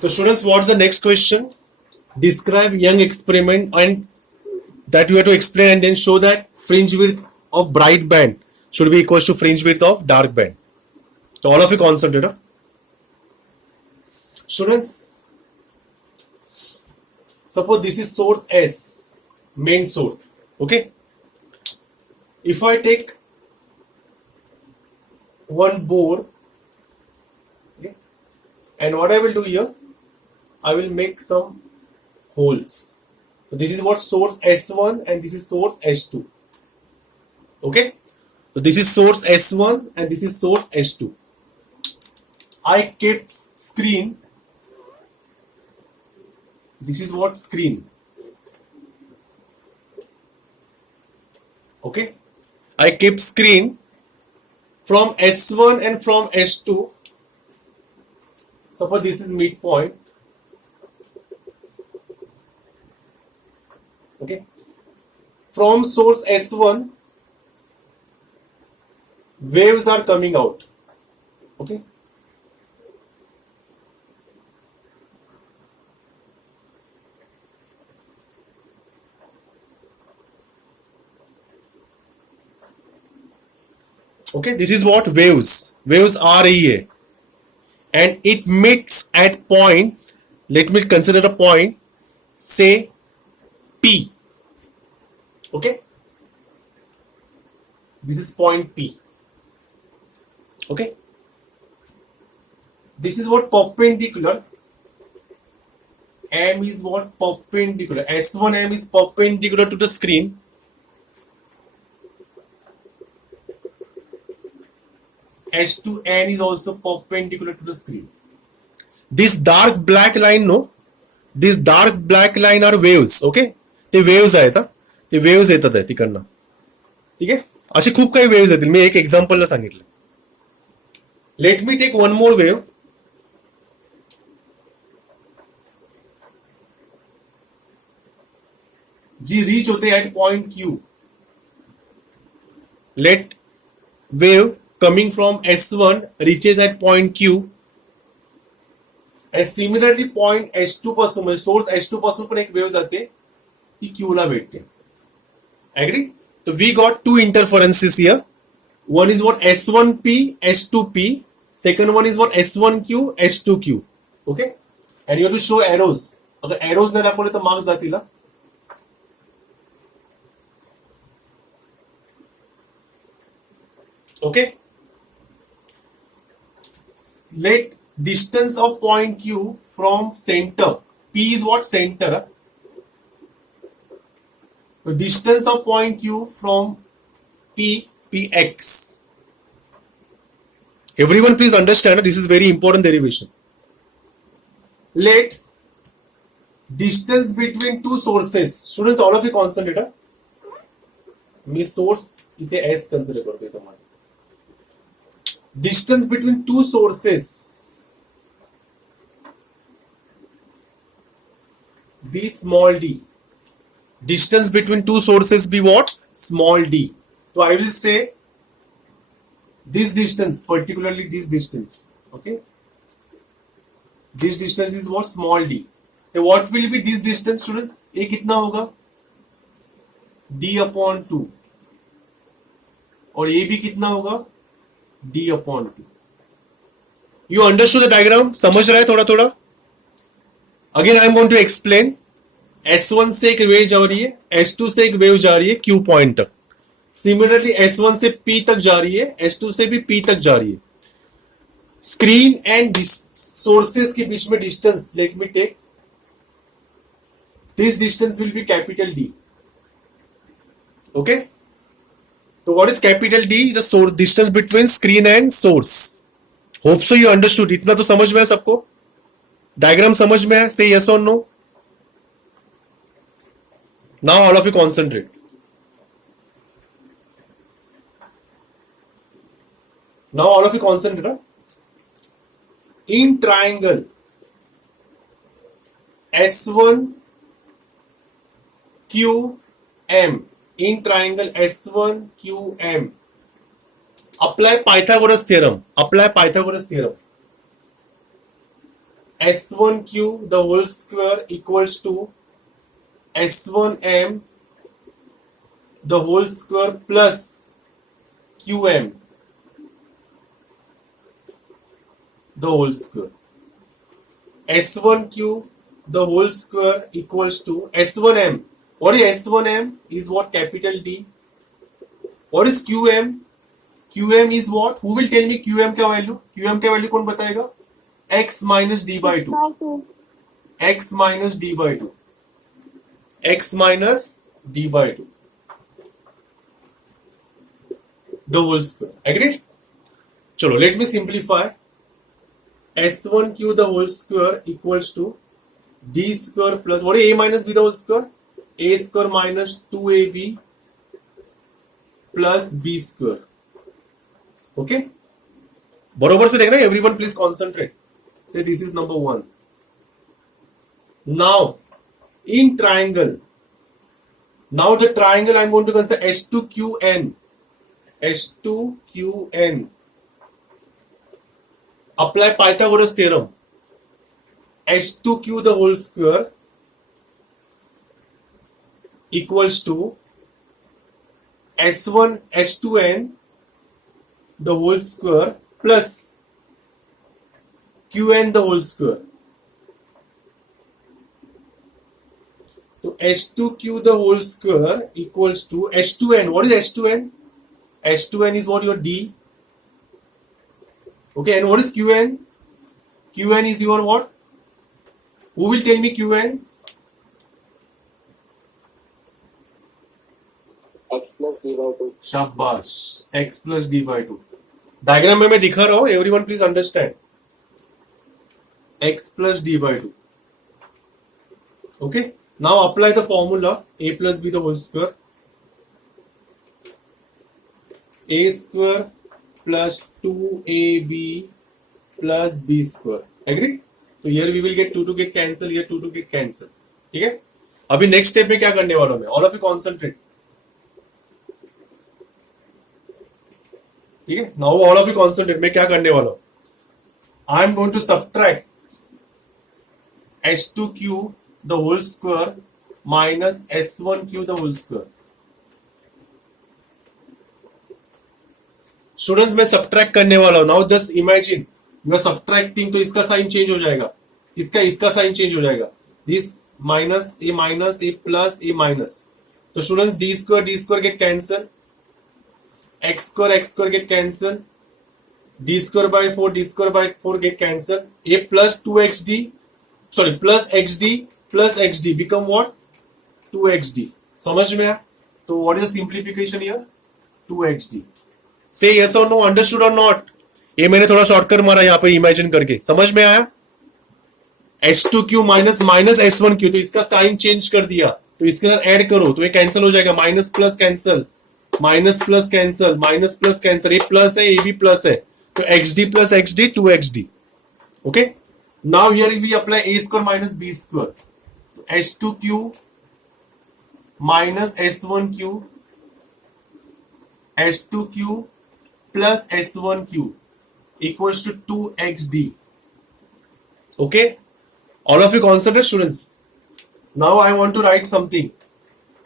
So students, what's the next question? Describe Young experiment and that you have to explain and then show that fringe width of bright band should be equal to fringe width of dark band. So all of you concentrate. Huh? Students, suppose this is source S, main source. Okay. If I take one bore, okay, and what I will do here, I will make some holes. So this is what source S1 and this is source S2. Okay. So this is source S1 and this is source S2. I kept screen. This is what screen. Okay. I kept screen from S1 and from S2. Suppose this is midpoint. Okay. From source S1, waves are coming out. Okay. Okay, this is what waves. Waves are here. And it meets at point, let me consider a point, say P. Okay. This is point P. Okay. This is what perpendicular. M is what perpendicular. S1M is perpendicular to the screen. S2N is also perpendicular to the screen. This dark black line, no? This dark black line are waves. Okay. ते waves आहेत हा, ते waves येतात आहे तिकडनं. ठीक आहे. असे खूप काही वेव्स येतील. मी एक एक्झाम्पलला सांगितलं. Let me take one more wave. G reach होते at point Q. Let wave coming from S1 reaches at point Q and similarly point S2 पासून म्हणजे सोर्स S2 पासून पण एक वेव जाते ती Q ला भेटते. Agree? So we got two interferences here. One is what S1P, S2P. Second one is what S1Q, S2Q. Okay? And you have to show arrows. अगर arrows नाही दाखवले तर मार्क्स जातील. Okay? Let distance of point Q from center. P is what? Center. So distance of point Q from P, Px. Everyone please understand, this is very important derivation. Let distance between two sources. Students, all of you concentrate. Me source इथे S consider करतोय तुम्हाला. Distance between two sources be small d. Distance between two sources be what? Small d. So I will say this distance, particularly this distance. Okay. This distance is what? Small d. So what will be this distance, students? ये कितना होगा? D upon 2. और ये भी कितना होगा? D upon 2. You understood the diagram? समझ रहे थोड़ा थोड़ा? Again I am going to explain. S1 से एक वेव जा रही है, S2 से एक वेव जा रही है Q पॉइंट तक. Similarly S1 से P तक जा रही है, S2 से भी P तक जा रही है. स्क्रीन एंड सोर्सेस के बीच में distance, let me take this distance will be capital D. Okay? So what is capital D? The source distance between screen and source. Hope so you understood. इतना तो समझ में है सबको? Diagram समझ में है? Say yes or no. Now all of you concentrate. Now all of you concentrate. Huh? In triangle S1 QM. In triangle S1 QM. Apply Pythagoras theorem. Apply Pythagoras theorem. S1Q the whole square equals to S1M the whole square plus QM the whole square. S1Q the whole square equals to S1M. What is S1M? Is what? Capital D. What is QM? QM is what? Who will tell me QM का value? QM का value कौन बताएगा? X minus D by 2. X minus D by 2. X minus D by 2. The whole square. Agreed? चलो, let me simplify. S1Q the whole square equals to D square plus what is A minus B the whole square? A square minus 2AB plus B square. Okay? बरोबर से देखना, everyone please concentrate. Say this is number 1. Now, in triangle, now the triangle I am going to consider S2QN. S2QN. Apply Pythagoras theorem. S2Q the whole square equals to S1 S2N the whole square plus QN the whole square. So S2Q the whole square equals to S2N. What is S2N? S2N is what? Your D. Okay, and what is QN? QN is your what? Who will tell me QN? X plus D by 2. शाबाश, x plus d by 2. Diagram में मैं दिखा रहा हूं, everyone please understand. x plus d by 2. Okay, now apply the formula a plus b the whole square. A square plus 2ab plus b square. Agree? So here we will get 2 to get cancel, here 2 to get cancel. ठीक है? अभी next step में क्या करने वाला हूं मैं? All of you concentrate. ठीक है? Now all of you concentrate. मैं क्या करने वाला हूं? I am going to subtract S2Q the whole square minus S1Q the whole square. Students मैं सब्ट्रैक्ट करने वाला हूं. Now just imagine you are subtracting, तो इसका साइन चेंज हो जाएगा, इसका साइन चेंज हो जाएगा. This minus A plus A minus. तो students D square get cancel, X square get cancel, D square by 4 get cancel. A plus 2xd sorry plus X D become what? 2xd. समझ में आया? तो what is the simplification here? 2xd. Say yes और no, understood और not? ये मैंने थोड़ा shortcut मारा यहाँ पे इमेजिन करके. समझ में आया? S2Q माइनस S1Q, तो इसका साइन चेंज कर दिया, तो इसके साथ ऐड करो तो ये कैंसिल हो जाएगा. Minus plus cancel, minus plus cancel, minus plus cancel. ये प्लस है, ये भी प्लस है, तो XD plus XD 2XD. Okay, now here we apply A square minus B square. S2Q minus S1Q, S2Q plus S1Q equals to 2XD. Okay, all of you consider students. Now I want to write something.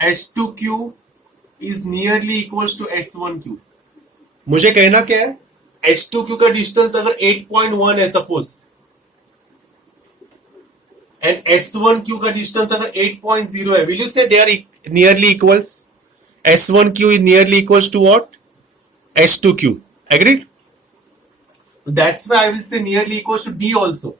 S2Q is nearly equals to S1Q. मुझे कहना क्या है? S2Q का distance अगर 8.1 है suppose, and S1Q का distance अगर 8.0 है, will you say they are nearly equals? S1Q is nearly equals to what? S2Q. Agreed? That's why I will say nearly equals to D also.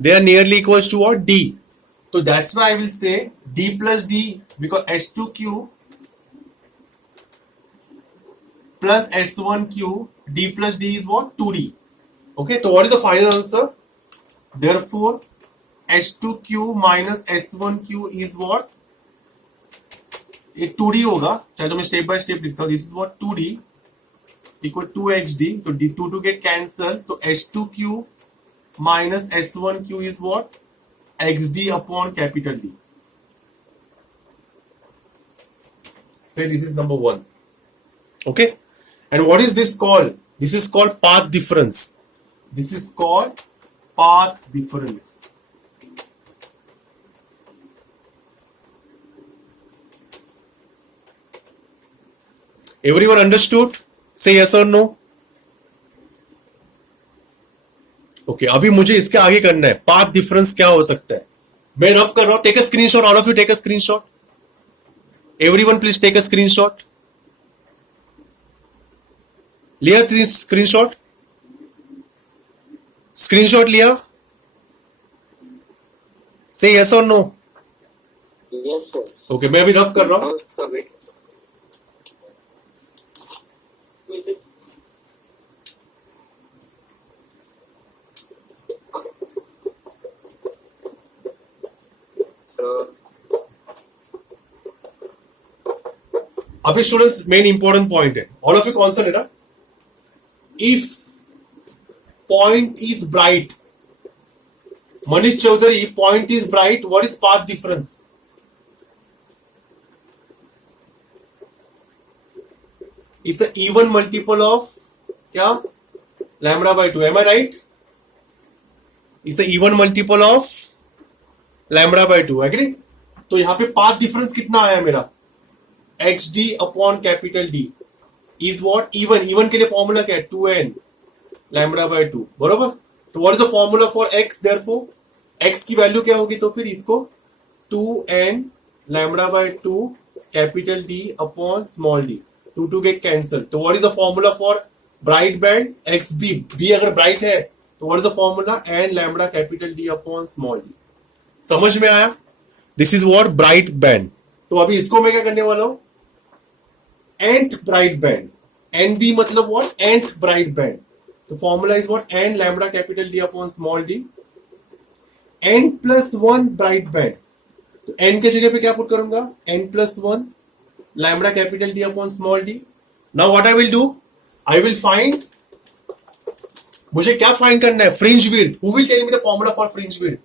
They are nearly equals to what? D. So that's why I will say D plus D, because S2Q plus S1Q, D plus D is what? 2D. Okay, so what is the final answer? Therefore, S2Q minus S1Q is what? एक 2D होगा, चाहे तो मैं step by step लिखता हूं. This is what 2D equal 2xd, तो D2 to get cancel, तो S2Q minus S1Q is what? XD upon capital D. So this is number 1. Okay, and what is this called? This is called path difference. This is called path difference. Everyone understood? Say yes or no. Okay अभी मुझे इसके आगे करना है. Path difference क्या हो सकता है? मैं रब कर रहा हूं. Take a screenshot. All of you take a screenshot. Everyone please take a screenshot. लिया स्क्रीनशॉट? स्क्रीनशॉट लिया? से यस और नो. Yes, sir. ओके मैं अभी रब कर रहा हूं. Now, sir, wait. अभी स्टूडेंट्स मेन इंपॉर्टेंट पॉइंट है. ऑल ऑफ यू कॉन्सर्न है ना. If point is bright, Manish Chaudhary, point is bright, what is path difference? It's a even multiple of क्या? Lambda by 2. Am I right? It's a even multiple of lambda by 2. Agree? तो यहां पे path difference कितना आया मेरा? XD upon capital D is what? Even. Even के लिए formula क्या है? 2n lambda by 2. बरोबर. तो what is the formula for x? Therefore x की वैल्यू क्या होगी? तो फिर इसको 2n lambda by 2 capital D upon small d. 2 get cancel. तो what is the formula for bright band? XB. B अगर ब्राइट है तो what is the formula? n lambda capital D upon small d. समझ में आया? This is what bright band. तो अभी इसको मैं क्या करने वाला हूं? nth bright band. NB मतलब व्हाट? nth bright band. तो formula is what? n lambda capital D upon small d. n plus 1 bright band. तो n के जगह पे क्या पुट करूंगा? n plus 1 lambda capital D upon small d. Now what I will do? I will find, मुझे क्या find करना है? Fringe width. Who will tell me the formula for fringe width?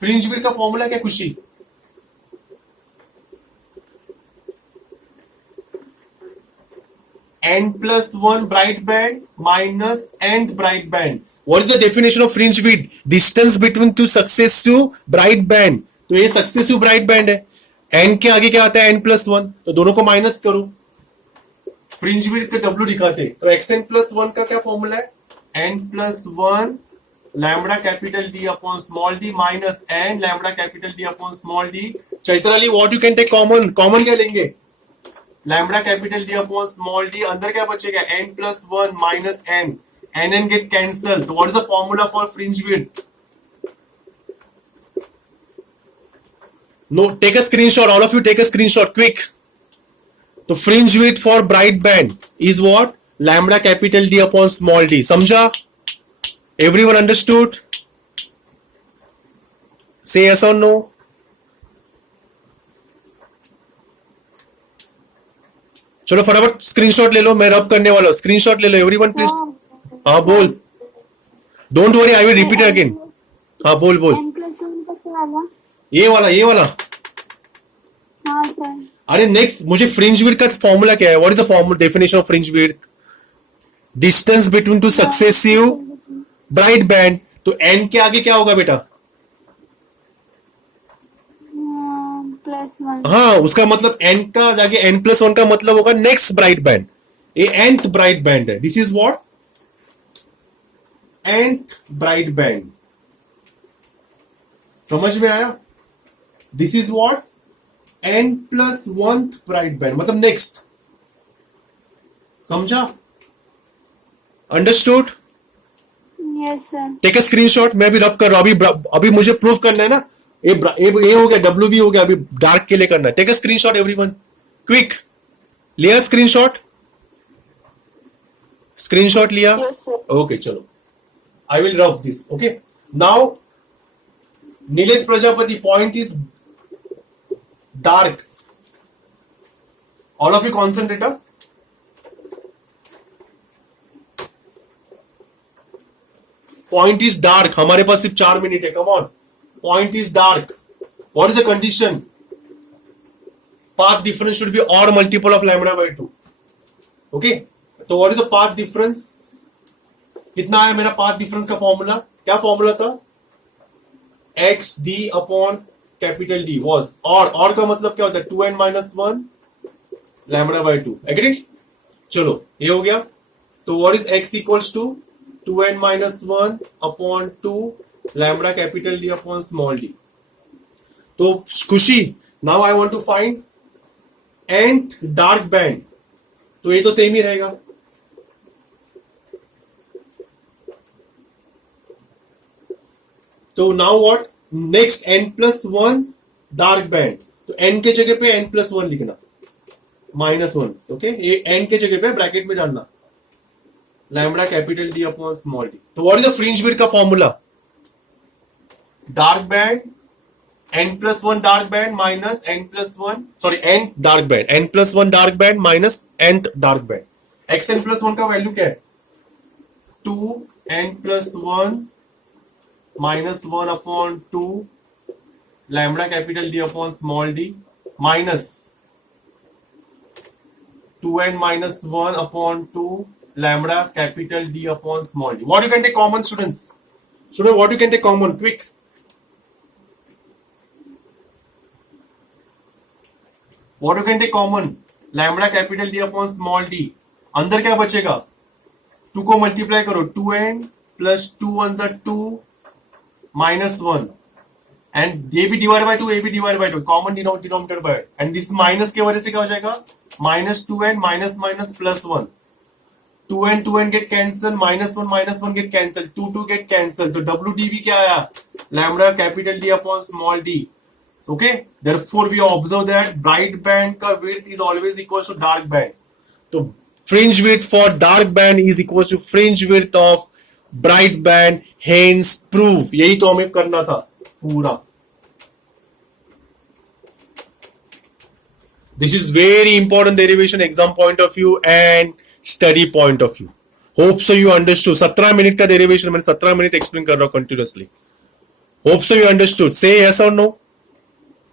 Fringe width का formula क्या खुशी? n plus 1 bright band minus nth bright band. What is the definition of fringe width? Distance between two successive bright band. तो ये successive bright band है. n के आगे क्या आता है? n plus 1. तो दोनों को माइनस करो. फ्रिंज विड्थ का w दिखाते. तो xn plus 1 का क्या फॉर्मूला है? n plus 1 lambda capital D upon small d minus n lambda capital D upon small d. Chaitrali what you can take common? Common क्या लेंगे? Lambda capital D upon small d. अंदर क्या बचेगा? n plus 1 minus n. n get cancel. तो what is the formula for fringe width? No, take a screenshot. All of you take a screenshot quick. तो fringe width for bright band is what? Lambda capital D upon small d. समझा? Everyone understood? से yes और no. चलो फटाफट screenshot ले लो. मैं रब करने वाला हूं. स्क्रीनशॉट ले लो एवरीवन प्लीज. हाँ बोल. Don't worry, I will repeat again. हाँ बोल बोल. n+1 का क्या वाला? ये वाला, ये वाला. हाँ सर. अरे नेक्स्ट मुझे फ्रिंज विड्थ का फॉर्मूला क्या है? What is the formula definition of fringe width? Distance between two successive bright band. तो n के आगे क्या होगा बेटा? +1. हाँ, उसका मतलब n का जाके n प्लस 1 का मतलब होगा नेक्स्ट ब्राइट बैंड. ये nth ब्राइट बैंड है. This is what? nth bright band. समझ में आया? This is what? n plus 1 bright band मतलब नेक्स्ट. समझा? Understood? Yes sir. Take a screenshot. मैं अभी रब कर रहा हूं. अभी मुझे प्रूफ करना है ना. ए हो गया, डब्ल्यू भी हो गया. अभी डार्क के लिए करना है. Take a screenshot everyone quick. लिया स्क्रीनशॉट? स्क्रीनशॉट लिया? Yes sir. ओके चलो. I will rub this. Okay now Nilesh Prajapati, point is dark. All of you concentrate. Point is dark. हमारे पास सिर्फ 4 मिनट है. Come on. Point is dark. What is the condition? Path difference should be odd multiple of lambda by 2. Okay? तो what is the path difference? कितना है मेरा path difference का formula? क्या फॉर्मूला था? X D upon capital D was और का मतलब क्या होता है? 2n minus 1 lambda by 2. Agreed? चलो ये हो गया. तो what is x equals to 2n minus 1 upon 2 lambda capital D upon small D. तो Khushi, now I want to find nth dark band. तो ये तो सेम ही रहेगा. तो now what next n plus 1 dark band. तो n के जगह पे n प्लस 1 लिखना -1. ओके, ये n के जगह पे ब्रैकेट में डालना lambda capital D upon small D. तो what is the fringe width का formula? Dark band n plus 1 dark band minus n plus 1 sorry n dark band n plus 1 dark band minus nth dark band. xn plus 1 का value क्या है? 2n plus 1 minus 1 upon 2 lambda capital D upon small D minus 2n minus 1 upon 2 lambda capital D upon small d. What you can take common, students? Student, what you can take common? Quick. What you can take common? Lambda capital D upon small d. अंदर क्या बचेगा? 2 को multiply करो. 2n plus 2 1 are 2 minus 1. And ये भी divide by 2, ये भी divide by 2, common denominator by. And इस माइनस के वजह से क्या हो जाएगा? -2n minus minus plus 1. 2n get cancel, -1 get cancel, 2 get cancel. तो WDV क्या आया? Lambda capital D upon small D. Okay, therefore we observe that bright band का width is always equal to dark band. तो fringe width for dark band is equal to fringe width of bright band. Hence prove. यही तो हमें करना था पूरा. This is very important derivation exam point of view and study point of view. Hope so you understood. 17 minute का derivation मैंने 17 minute explain कर रहा हूं continuously. Hope so you understood. Say yes or no.